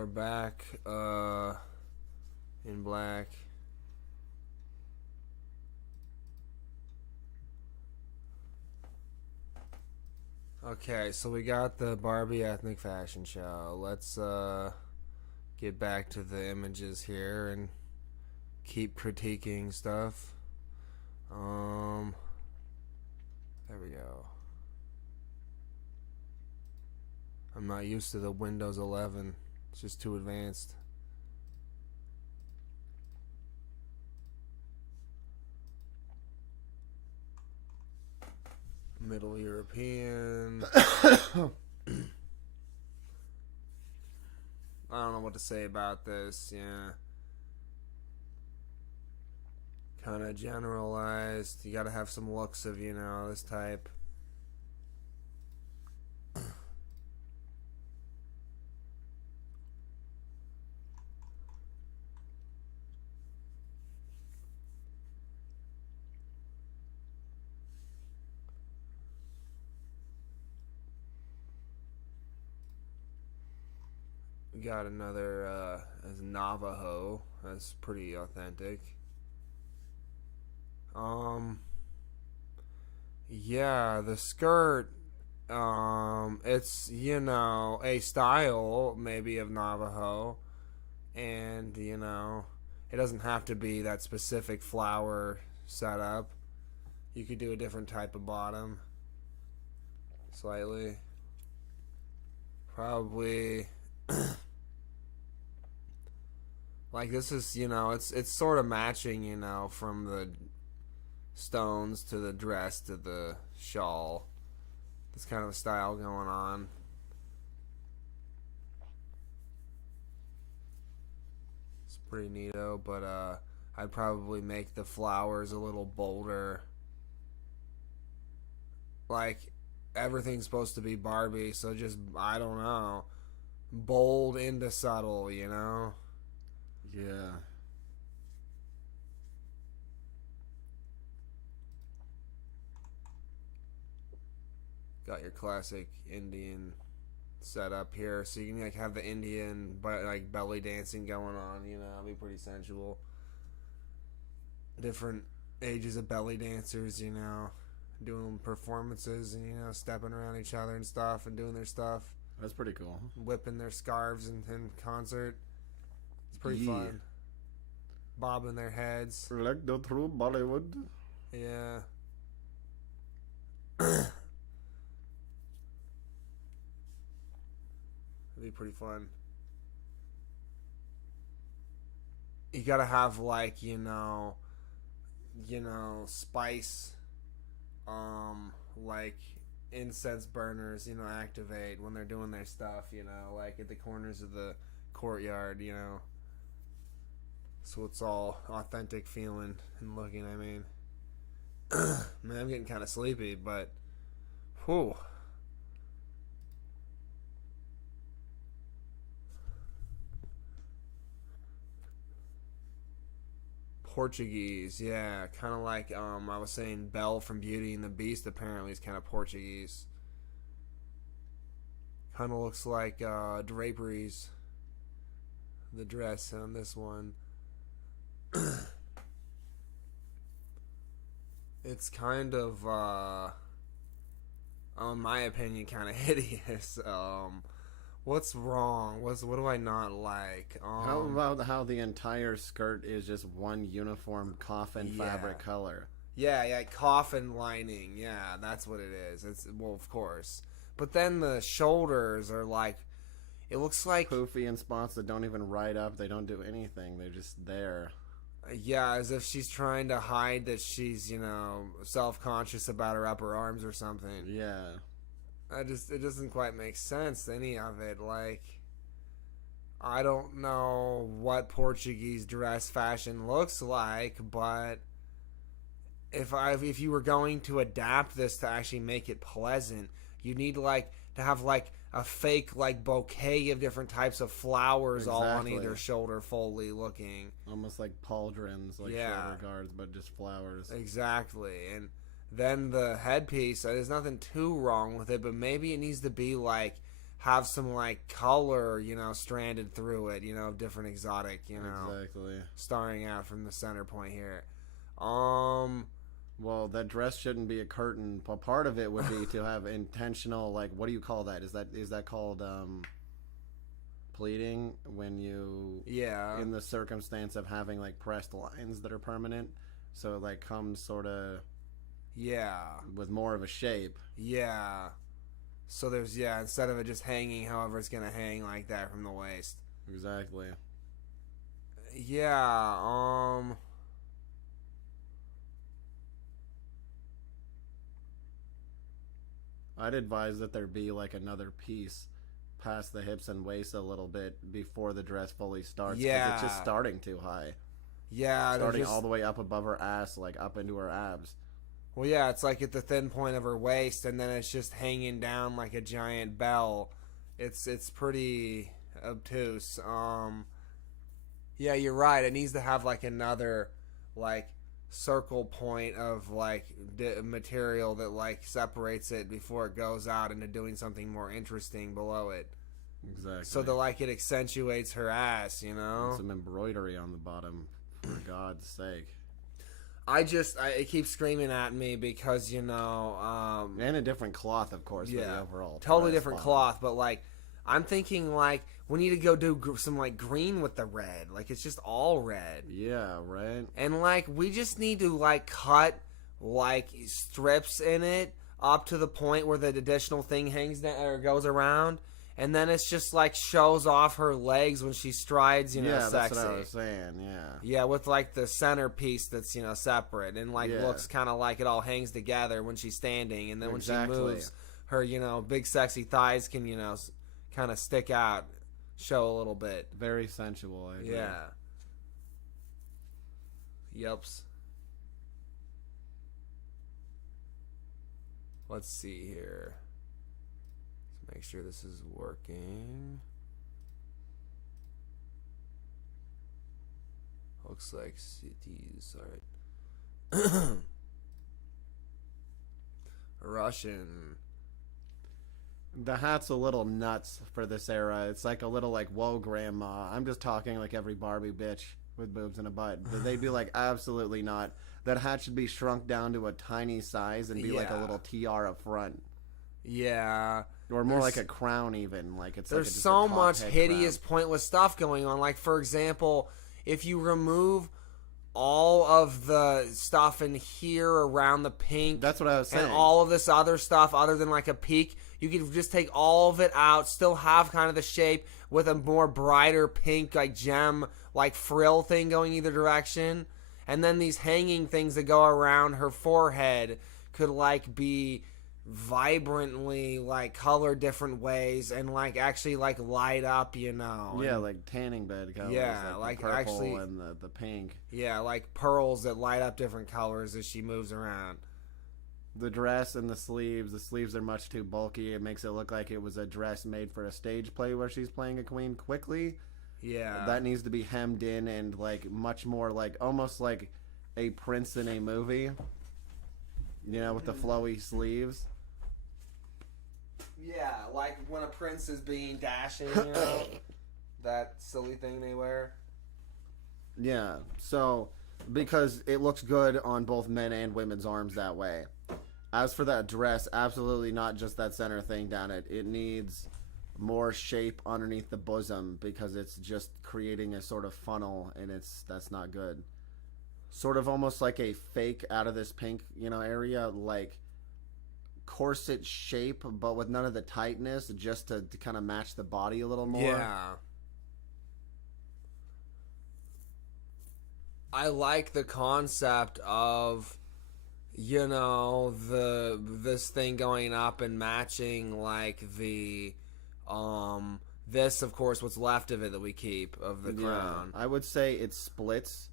we're back in black. Okay, so we got the Barbie ethnic fashion show. Let's get back to the images here and keep critiquing stuff. There we go. I'm not used to the Windows 11. It's just too advanced. Middle European. I don't know what to say about this. Yeah. Kind of generalized. You gotta have some looks of, this type. We got another as Navajo. That's pretty authentic. Yeah, the skirt, it's, a style maybe of Navajo, and, it doesn't have to be that specific flower setup. You could do a different type of bottom, slightly. Probably, like this is, it's sort of matching, from the stones to the dress to the shawl. This kind of a style going on. It's pretty neato, but I'd probably make the flowers a little bolder. Like, everything's supposed to be Barbie, so just, I don't know, bold into subtle, Yeah. Got your classic Indian setup here, so you can have the Indian belly dancing going on. It'll be pretty sensual. Different ages of belly dancers, doing performances and stepping around each other and stuff and doing their stuff. That's pretty cool. Whipping their scarves in concert. It's pretty fun. Bobbing their heads. Like the true Bollywood. Yeah. It'd be pretty fun. You gotta have spice, like incense burners, activate when they're doing their stuff, like at the corners of the courtyard, so it's all authentic feeling and looking. I mean, man, I'm getting kind of sleepy, but whew. Portuguese, yeah, kind of like I was saying, Belle from Beauty and the Beast apparently is kind of Portuguese. Kind of looks like draperies, the dress on this one. It's kind of, in my opinion, kind of hideous. What's wrong? What do I not like? How about how the entire skirt is just one uniform coffin fabric color? Yeah, coffin lining. Yeah, that's what it is. Well, of course. But then the shoulders are like, it looks like poofy in spots that don't even ride up. They don't do anything. They're just there. Yeah, as if she's trying to hide that she's, self-conscious about her upper arms or something. Yeah. It doesn't quite make sense, any of it. Like, I don't know what Portuguese dress fashion looks like, but if you were going to adapt this to actually make it pleasant, you need to have a fake bouquet of different types of flowers all on either shoulder, fully looking, almost like pauldrons, shoulder guards, but just flowers. Exactly. And then the headpiece, there's nothing too wrong with it, but maybe it needs to be have some like color, stranded through it, different exotic, Exactly. starring out from the center point here. Well, that dress shouldn't be a curtain. But part of it would be to have intentional, like, what do you call that? Is that called pleating, when you in the circumstance of having like pressed lines that are permanent, so it like comes sort of with more of a shape. So there's instead of it just hanging however it's gonna hang like that from the waist. Exactly. I'd advise that there be like another piece past the hips and waist a little bit before the dress fully starts, because it's just starting too high. Starting all the way up above her ass, like up into her abs. Well, it's like at the thin point of her waist, and then it's just hanging down like a giant bell. It's pretty obtuse. You're right. It needs to have like another like circle point of like material that like separates it before it goes out into doing something more interesting below it. Exactly. So that like it accentuates her ass, And some embroidery on the bottom, for God's sake. It keeps screaming at me because, and a different cloth, of course, for the overall. Totally different cloth, but like, I'm thinking like, we need to go do some like green with the red. Like, it's just all red. Yeah, right. And like, we just need to like cut like strips in it up to the point where the additional thing hangs down or goes around. And then it's just like shows off her legs when she strides, sexy. That's what I was saying, Yeah, with like the centerpiece that's, separate and like looks kind of like it all hangs together when she's standing. And then when she moves, her, big sexy thighs can, kind of stick out, show a little bit. Very sensual, I agree. Yups. Let's see here. Make sure this is working. Looks like cities. Alright. Russian. The hat's a little nuts for this era. It's like a little like, whoa, grandma. I'm just talking like every Barbie bitch with boobs and a butt. They'd be like, absolutely not. That hat should be shrunk down to a tiny size and be like a little tiara front. Yeah. Or more like a crown, even. Like it's There's like just so a much head hideous, crown. pointless stuff going on. Like, for example, if you remove all of the stuff in here around the pink, that's what I was saying, and all of this other stuff other than like a peak, you could just take all of it out, still have kind of the shape with a more brighter pink, like gem, like frill thing going either direction. And then these hanging things that go around her forehead could like be vibrantly like colored different ways and like actually like light up, Yeah, like tanning bed colors. Yeah, like the purple actually, and the pink. Yeah, like pearls that light up different colors as she moves around. The dress and the sleeves are much too bulky. It makes it look like it was a dress made for a stage play where she's playing a queen quickly. Yeah, that needs to be hemmed in and like much more like almost like a prince in a movie, with the flowy sleeves. Yeah, like when a prince is being dashing, that silly thing they wear. Yeah, so because it looks good on both men and women's arms that way. As for that dress, absolutely not just that center thing down it. It needs more shape underneath the bosom because it's just creating a sort of funnel, and that's not good. Sort of almost like a fake out of this pink, area, like corset shape, but with none of the tightness, just to kind of match the body a little more. Yeah. I like the concept of, this thing going up and matching like the, this, of course, what's left of it that we keep of the crown. I would say it splits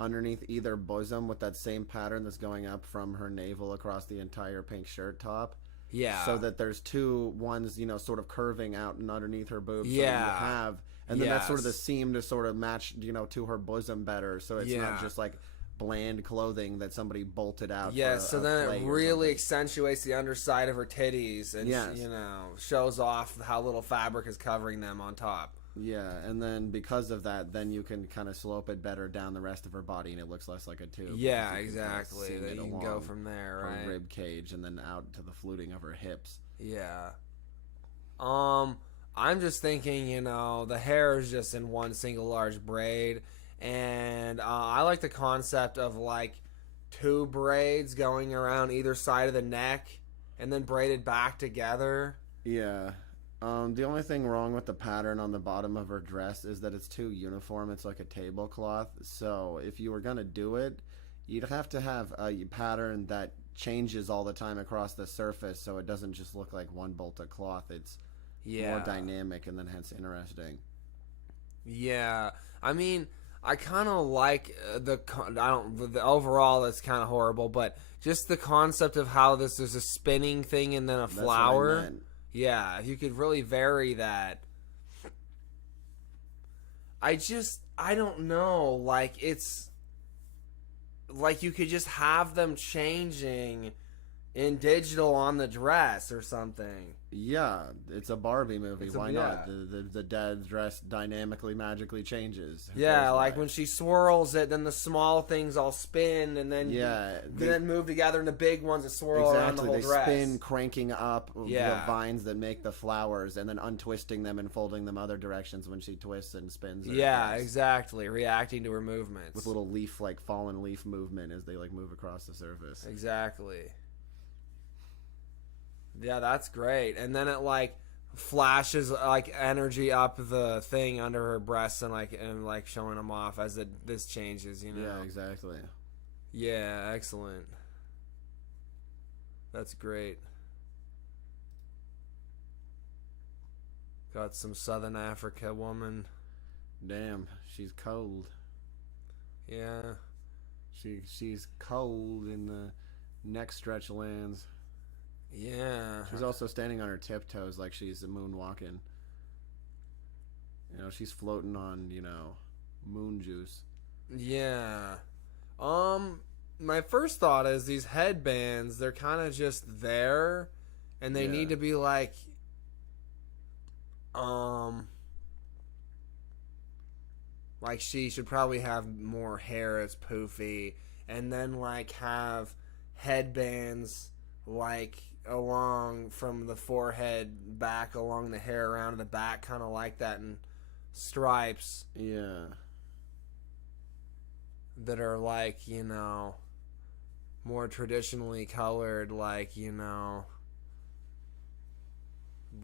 underneath either bosom with that same pattern that's going up from her navel across the entire pink shirt top. Yeah. So that there's two ones, sort of curving out and underneath her boobs. Yeah. And then that's sort of the seam to sort of match, to her bosom better. So it's not just like bland clothing that somebody bolted out. Yeah, for so a then play it or really something. accentuates the underside of her titties and, Yes. shows off how little fabric is covering them on top. Yeah, and then because of that, then you can kind of slope it better down the rest of her body, and it looks less like a tube. Yeah, because you can kinda exactly. seam That it you can along go from there, her right? rib cage and then out to the fluting of her hips. Yeah. I'm just thinking, the hair is just in one single large braid, and I like the concept of like two braids going around either side of the neck, and then braided back together. Yeah. The only thing wrong with the pattern on the bottom of her dress is that it's too uniform. It's like a tablecloth. So if you were gonna do it, you'd have to have a pattern that changes all the time across the surface, so it doesn't just look like one bolt of cloth. It's more dynamic and then hence interesting. Yeah, I mean, I kind of like the overall that's kind of horrible, but just the concept of how there's a spinning thing and then a That's what I flower. meant. Yeah, you could really vary that. I don't know, like it's like you could just have them changing in digital on the dress or something. Yeah, it's a Barbie movie. Why not? yeah. The dead dress dynamically, magically changes. Who Yeah, cares like why? when she swirls it, then the small things all spin, and then then move together, and the big ones that swirl around the whole they dress. spin, cranking up Yeah. the vines that make the flowers, and then untwisting them and folding them other directions when she twists and spins. Her Yeah, dress. exactly. Reacting to her movements. With little leaf, like fallen leaf movement as they like move across the surface. Exactly. Yeah, that's great. And then it like flashes like energy up the thing under her breasts and showing them off as this changes. Yeah, exactly. Yeah, excellent. That's great. Got some Southern Africa woman. Damn, she's cold. Yeah. She's cold in the neck stretch lands. Yeah. She's also standing on her tiptoes like she's moonwalking. She's floating on, moon juice. Yeah. My first thought is these headbands, they're kind of just there, and they need to be like she should probably have more hair as poofy, and then like have headbands like along from the forehead back along the hair around the back, kind of like that, and stripes. Yeah. That are like, more traditionally colored, like,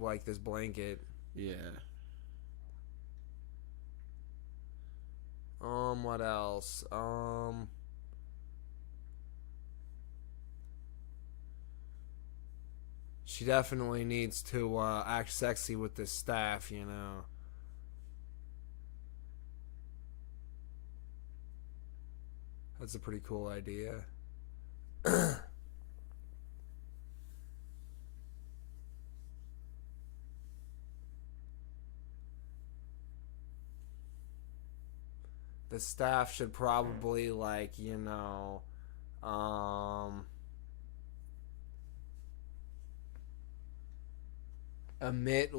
like this blanket. Yeah. What else? She definitely needs to act sexy with this staff, That's a pretty cool idea. The staff should probably emit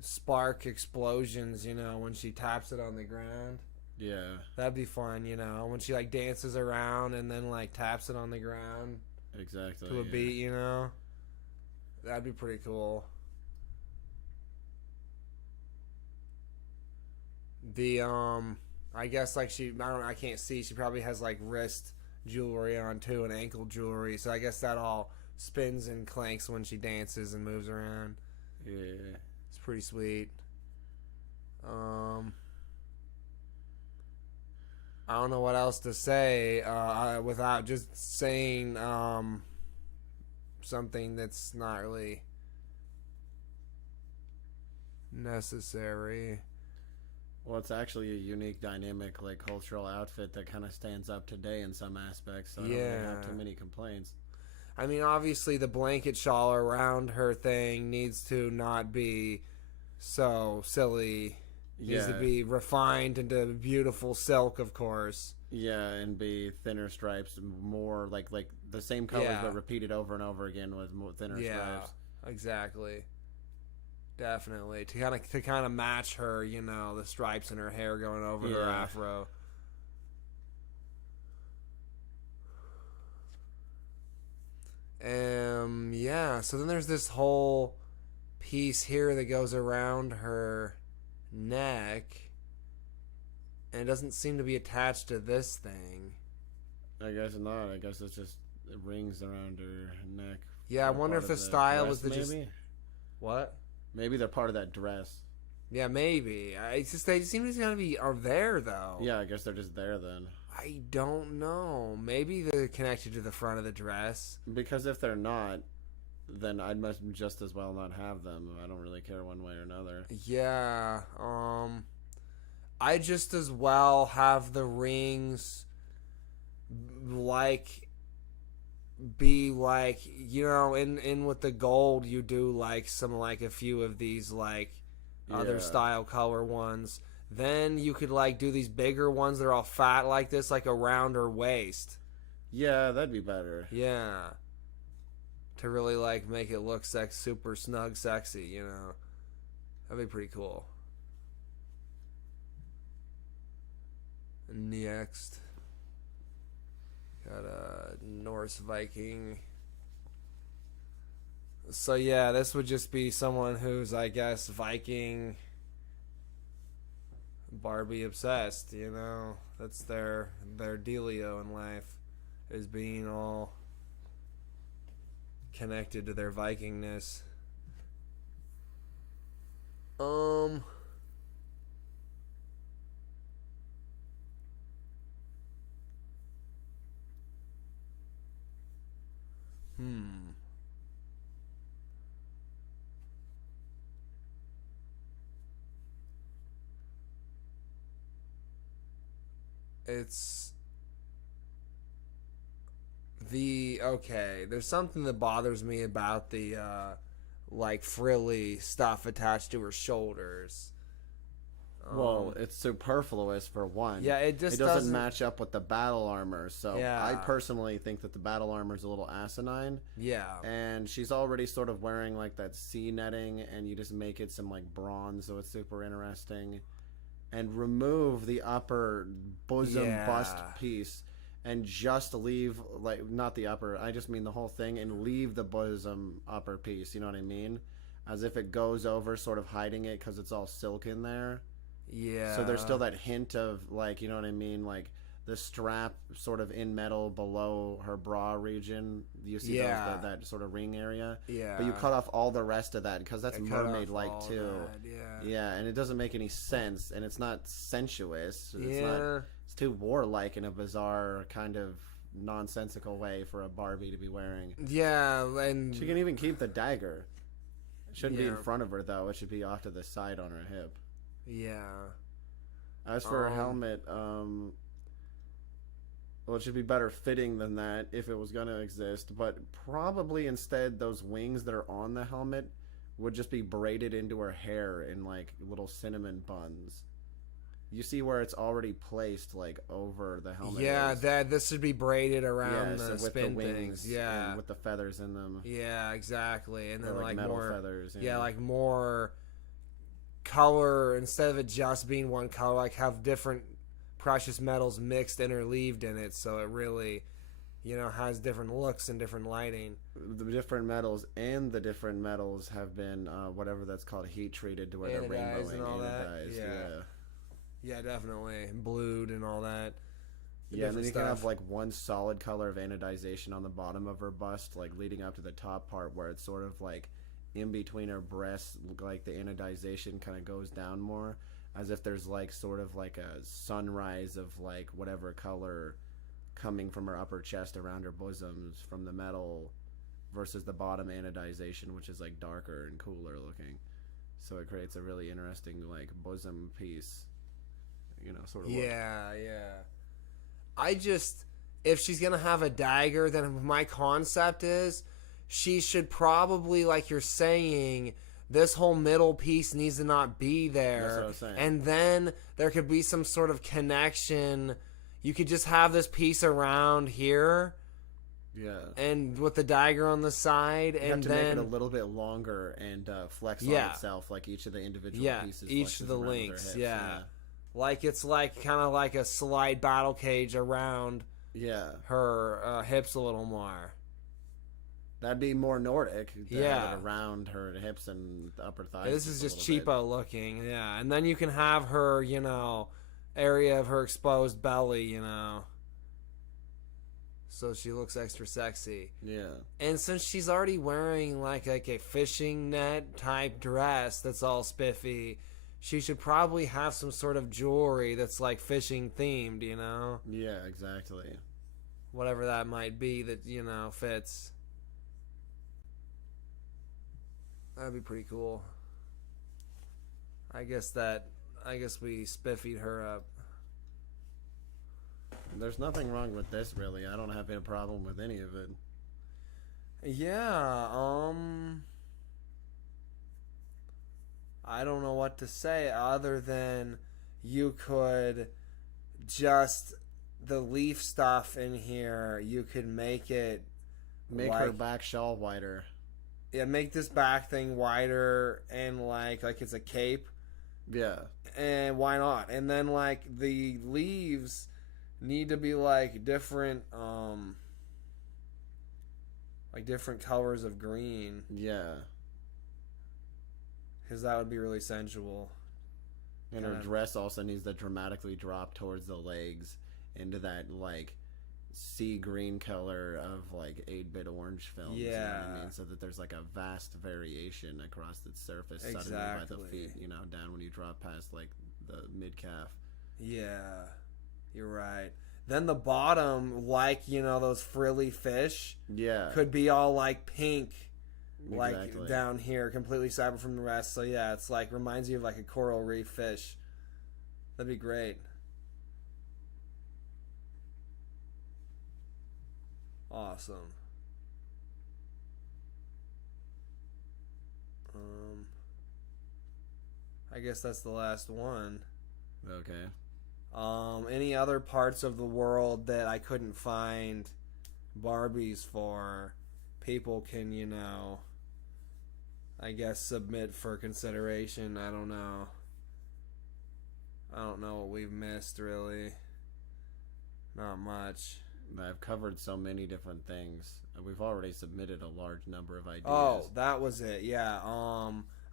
spark explosions, when she taps it on the ground. Yeah. That'd be fun, when she dances around and then taps it on the ground Exactly. to a beat, That'd be pretty cool. The I guess I can't see. She probably has wrist jewelry on too and ankle jewelry. So I guess that all spins and clanks when she dances and moves around. Yeah. It's pretty sweet. I don't know what else to say without just saying something that's not really necessary. Well, it's actually a unique, dynamic, cultural outfit that kind of stands up today in some aspects. So I don't really have too many complaints. I mean, obviously, the blanket shawl around her thing needs to not be so silly. Needs to be refined into beautiful silk, of course. Yeah, and be thinner stripes, more like the same colors but repeated over and over again with more thinner stripes. Exactly. Definitely to kind of match her, the stripes in her hair going over her afro. So then there's this whole piece here that goes around her neck, and it doesn't seem to be attached to this thing. I guess not. I guess it's just rings around her neck. Yeah, I wonder if the style was maybe? just... What? Maybe they're part of that dress. Yeah, maybe. It's just they seem to are there though. Yeah, I guess they're just there then. I don't know. Maybe they're connected to the front of the dress. Because if they're not, then I'd just as well not have them. I don't really care one way or another. Yeah. I just as well have the rings be like, in with the gold you do like a few of these other style color ones. Then you could do these bigger ones that are all fat like this, like around her waist. Yeah, that'd be better. Yeah. To really make it look super snug sexy, That'd be pretty cool. Next, got a Norse Viking. So yeah, this would just be someone who's, I guess, Viking Barbie obsessed, That's their dealio in life, is being all connected to their Vikingness. It's there's something that bothers me about the frilly stuff attached to her shoulders. Well, it's superfluous for one. Yeah, it doesn't match up with the battle armor. So I personally think that the battle armor is a little asinine. Yeah. And she's already sort of wearing that sea netting, and you just make it some bronze, so it's super interesting. And remove the upper bosom bust piece and just leave not the upper, I just mean the whole thing, and leave the bosom upper piece, you know what I mean? As if it goes over, sort of hiding it because it's all silk in there. Yeah. So there's still that hint of you know what I mean, the strap sort of in metal below her bra region. You see that sort of ring area. Yeah. But you cut off all the rest of that because that's mermaid-like too. Yeah, and it doesn't make any sense, and it's not sensuous. It's too warlike in a bizarre kind of nonsensical way for a Barbie to be wearing. Yeah, and she can even keep the dagger. It shouldn't be in front of her though. It should be off to the side on her hip. Yeah. As for her helmet, well, it should be better fitting than that if it was going to exist. But probably instead, those wings that are on the helmet would just be braided into her hair in little cinnamon buns. You see where it's already placed over the helmet. Yeah, this should be braided around the with spin the wings, things. Yeah, and with the feathers in them. Yeah, exactly. And then metal more feathers. Yeah, more color instead of it just being one color. Have different precious metals mixed, interleaved in it, so it really, has different looks and different lighting. The different metals have been whatever that's called, heat treated to where they're rainbowing and all that. Yeah, definitely blued and all that. Yeah, and then you can have one solid color of anodization on the bottom of her bust, leading up to the top part where it's sort of in between her breasts, the anodization kind of goes down more, as if there's sort of a sunrise of whatever color coming from her upper chest around her bosoms from the metal, versus the bottom anodization, which is darker and cooler looking. So it creates a really interesting bosom piece, sort of. Yeah. If she's gonna have a dagger, then my concept is she should probably, like you're saying, this whole middle piece needs to not be there. That's what I was saying. And then there could be some sort of connection. You could just have this piece around here. Yeah. And with the dagger on the side, You and have to then make it a little bit longer and flex on itself, like each of the individual pieces. each of the flexes around their links, hips. yeah. Like it's like kind of like a slight battle cage around her hips a little more. That'd be more Nordic. Yeah. Have it around her hips and the upper thighs. This is just cheapo. cheapo looking, yeah. And then you can have her, you know, area of her exposed belly, you know. So she looks extra sexy. Yeah. And since she's already wearing like a fishing net type dress that's all spiffy, she should probably have some sort of jewelry that's like fishing themed, you know? Yeah, exactly. Whatever that might be that, you know, fits. That'd be pretty cool. I guess we spiffied her up. There's nothing wrong with this, really. I don't have any problem with any of it. Yeah, I don't know what to say other than you could just the leaf stuff in here, you could make it Make like, her back shawl wider. Yeah, make this back thing wider and like it's a cape. Yeah. And why not? And then like the leaves need to be like different colors of green. Yeah. Because that would be really sensual. And her dress also needs to dramatically drop towards the legs into that like sea green color of like 8-bit orange films. Yeah. You know what I mean? So that there's like a vast variation across its surface suddenly by the feet, you know, down when you drop past like the mid calf. Yeah. You're right. Then the bottom, like, you know, those frilly fish, could be all like pink, like down here, completely separate from the rest. So yeah, it's like reminds you of like a coral reef fish. That'd be great. Awesome. I guess that's the last one. Okay. Any other parts of the world that I couldn't find Barbies for, people can, you know, I guess submit for consideration. I don't know. I don't know what we've missed, really. Not much. I've covered so many different things. We've already submitted a large number of ideas. Oh, that was it. Yeah.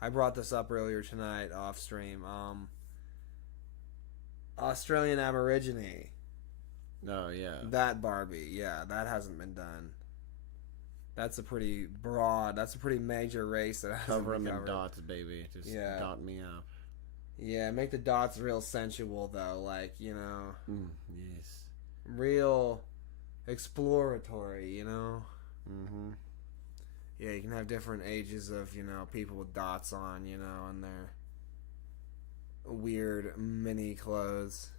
I brought this up earlier tonight off stream. Australian Aborigine. Oh, yeah. That Barbie. Yeah, that hasn't been done. That's a pretty broad, that's a pretty major race that hasn't Cover been them in covered. dots, baby. Just dot me up. Yeah, make the dots real sensual, though. Like, you know. Yes. Real exploratory, you know? Mm-hmm. Yeah, you can have different ages of, you know, people with dots on, you know, and their weird mini clothes.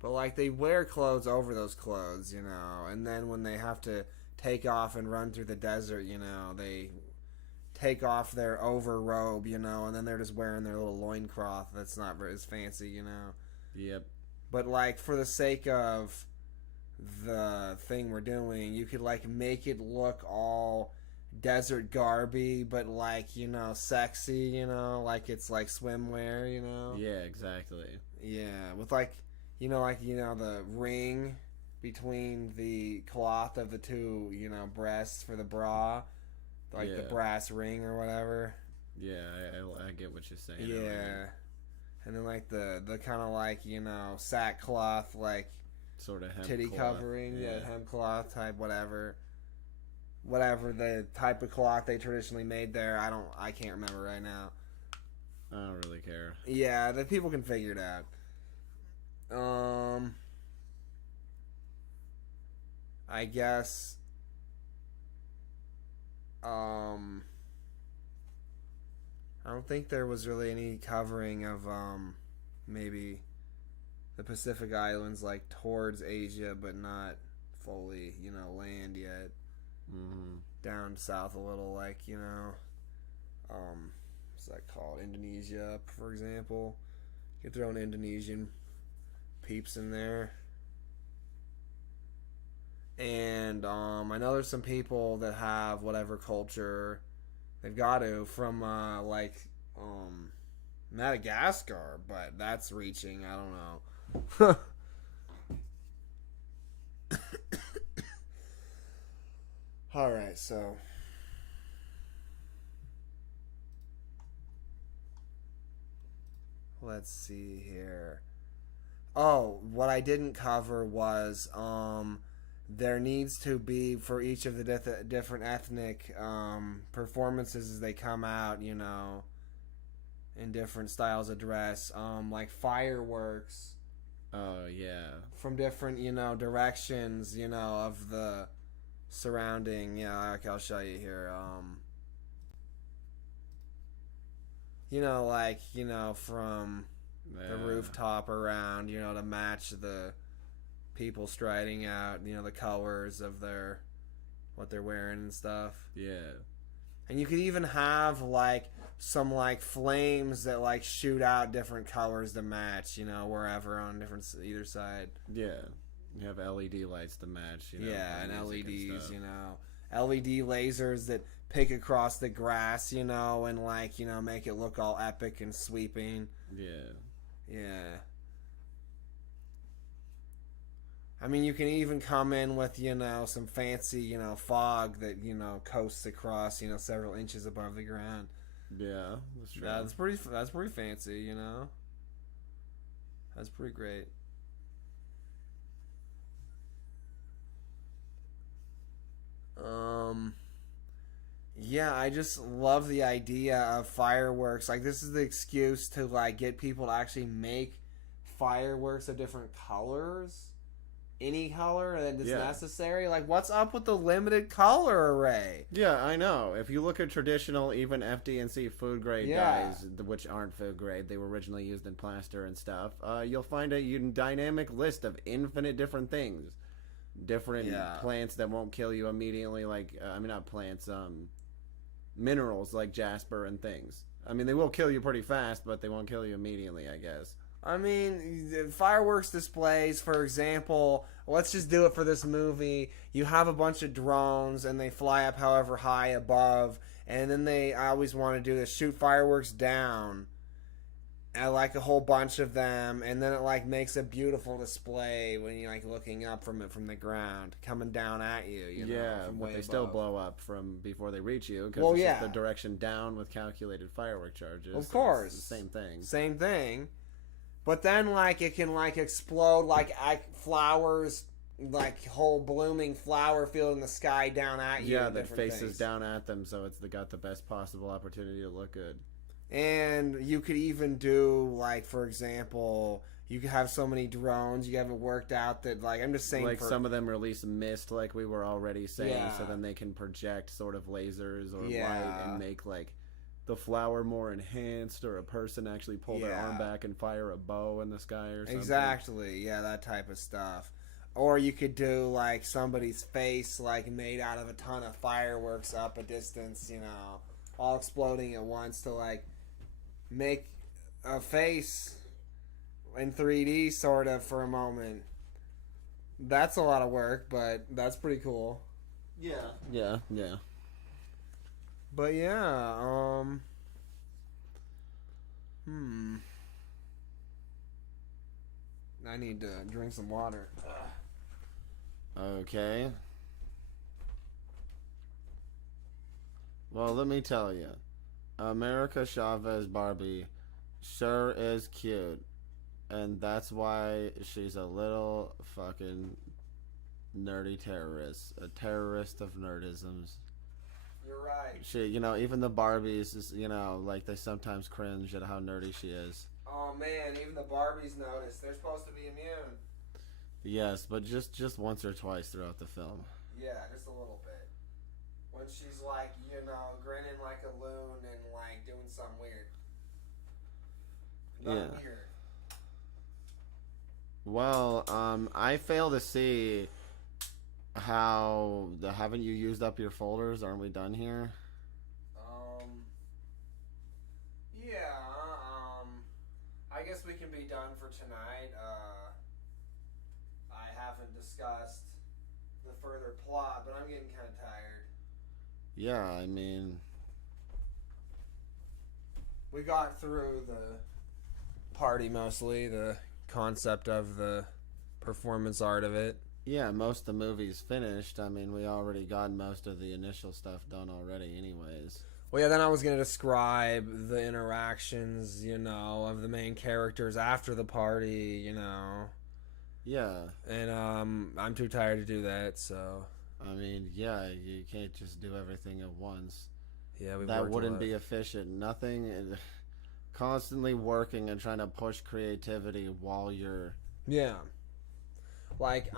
But, like, they wear clothes over those clothes, you know, and then when they have to take off and run through the desert, you know, they take off their over robe, you know, and then they're just wearing their little loincloth that's not very as fancy, you know. Yep. But, like, for the sake of the thing we're doing, you could, like, make it look all desert garby, but, like, you know, sexy, you know, like it's, like, swimwear, you know. Yeah, exactly. Yeah, with, like, you know, the ring between the cloth of the two, you know, breasts for the bra, like the brass ring or whatever. Yeah, I get what you're saying. Yeah. And then, like, the kind of, like, you know, sackcloth, like, sort of hemp titty cloth. covering, hemp cloth type, whatever the type of cloth they traditionally made there. I can't remember right now. I don't really care. Yeah, the people can figure it out. I guess I don't think there was really any covering of maybe the Pacific Islands, like towards Asia, but not fully, you know, land yet. Mm-hmm. Down south a little, like, you know. what's that called? Indonesia, for example. You could throw an Indonesian peeps in there. And I know there's some people that have whatever culture they've got to from Madagascar, but that's reaching. I don't know. All right, so let's see here. Oh, what I didn't cover was there needs to be for each of the different ethnic performances as they come out, you know, in different styles of dress, like fireworks. Oh yeah. From different, you know, directions, you know, of the surrounding. Yeah, like I'll show you here. You know, like, you know, from the rooftop around, you know, to match the people striding out, you know, the colors of their what they're wearing and stuff. Yeah. And you could even have like some like flames that like shoot out different colors to match, you know, wherever on different either side. Yeah. You have LED lights to match, you know. Yeah, and LEDs, you know. LED lasers that pick across the grass, you know, and like, you know, make it look all epic and sweeping. Yeah. Yeah. I mean, you can even come in with, you know, some fancy, you know, fog that, you know, coasts across, you know, several inches above the ground. Yeah, that's true. That's pretty fancy, you know. That's pretty great. Yeah, I just love the idea of fireworks. Like, this is the excuse to like get people to actually make fireworks of different colors. Any color that is necessary. Like, what's up with the limited color array? Yeah, I know. If you look at traditional, even FD&C food grade dyes, which aren't food grade, they were originally used in plaster and stuff. You'll find a dynamic list of infinite different things, different plants that won't kill you immediately. Like, I mean, not plants, minerals like jasper and things. I mean, they will kill you pretty fast, but they won't kill you immediately, I guess. I mean, fireworks displays, for example, let's just do it for this movie. You have a bunch of drones, and they fly up however high above, and then I always want to do this, shoot fireworks down. I like a whole bunch of them, and then it like makes a beautiful display when you're like looking up from the ground, coming down at you. You know, from but they above. still blow up from before they reach you because it's just the direction down with calculated firework charges. Of course, it's the same thing. Same thing. But then, like, it can, like, explode, like, flowers, like, whole blooming flower field in the sky down at you. Yeah, that faces down at them, so it's got the best possible opportunity to look good. And you could even do, like, for example, you could have so many drones, you have it worked out that, like, I'm just saying... Like, some of them release mist, like we were already saying, so then they can project sort of lasers or light and make, like... the flower more enhanced, or a person actually pull their arm back and fire a bow in the sky or something. Exactly, yeah, that type of stuff. Or you could do, like, somebody's face, like, made out of a ton of fireworks up a distance, you know, all exploding at once to, like, make a face in 3D, sort of, for a moment. That's a lot of work, but that's pretty cool. Yeah. But yeah, I need to drink some water. Okay. Well, let me tell you. America Chavez Barbie sure is cute. And that's why she's a little fucking nerdy terrorist. A terrorist of nerdisms. You're right. She, you know, even the Barbies, is, you know, like they sometimes cringe at how nerdy she is. Oh man, even the Barbies notice. They're supposed to be immune. Yes, but just once or twice throughout the film. Yeah, just a little bit. When she's like, you know, grinning like a loon and like doing something weird. Not weird. Well, I fail to see haven't you used up your folders? Aren't we done here? for tonight. I haven't discussed the further plot, but I'm getting kind of tired. Yeah, I mean, We got through the party mostly, the concept of the performance art of it. yeah, most of the movie's finished. I mean, we already got most of the initial stuff done already, anyways. Well, yeah, then I was going to describe the interactions, of the main characters after the party, Yeah, And I'm too tired to do that, so I mean, yeah, you can't just do everything at once. yeah, we That worked a wouldn't lot. be efficient. Nothing. Constantly working and trying to push creativity while you're Yeah. Like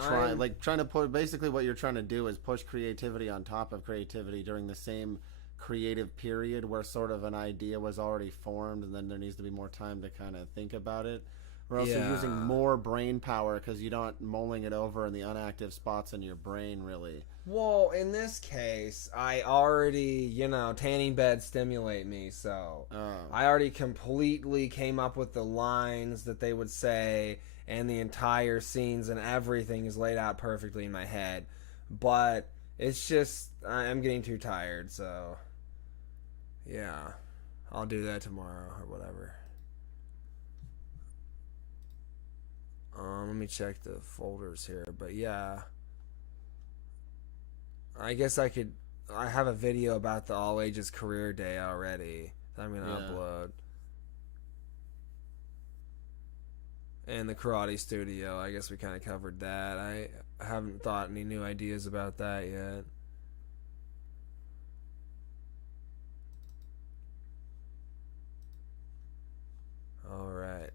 trying to put basically what you're trying to do is push creativity on top of creativity during the same creative period where sort of an idea was already formed, and then there needs to be more time to kind of think about it. Or else you're using Yeah. more brain power because you're not mulling it over in the unactive spots in your brain, really. Well, in this case, I already, tanning beds stimulate me, so I already completely came up with the lines that they would say, and the entire scenes and everything is laid out perfectly in my head. But it's just, I'm getting too tired, so yeah, I'll do that tomorrow or whatever. Let me check the folders here, but yeah. I guess I could. I have a video about the All Ages Career Day already that I'm gonna upload, and the Karate Studio. I guess we kind of covered that. I haven't thought any new ideas about that yet. All right.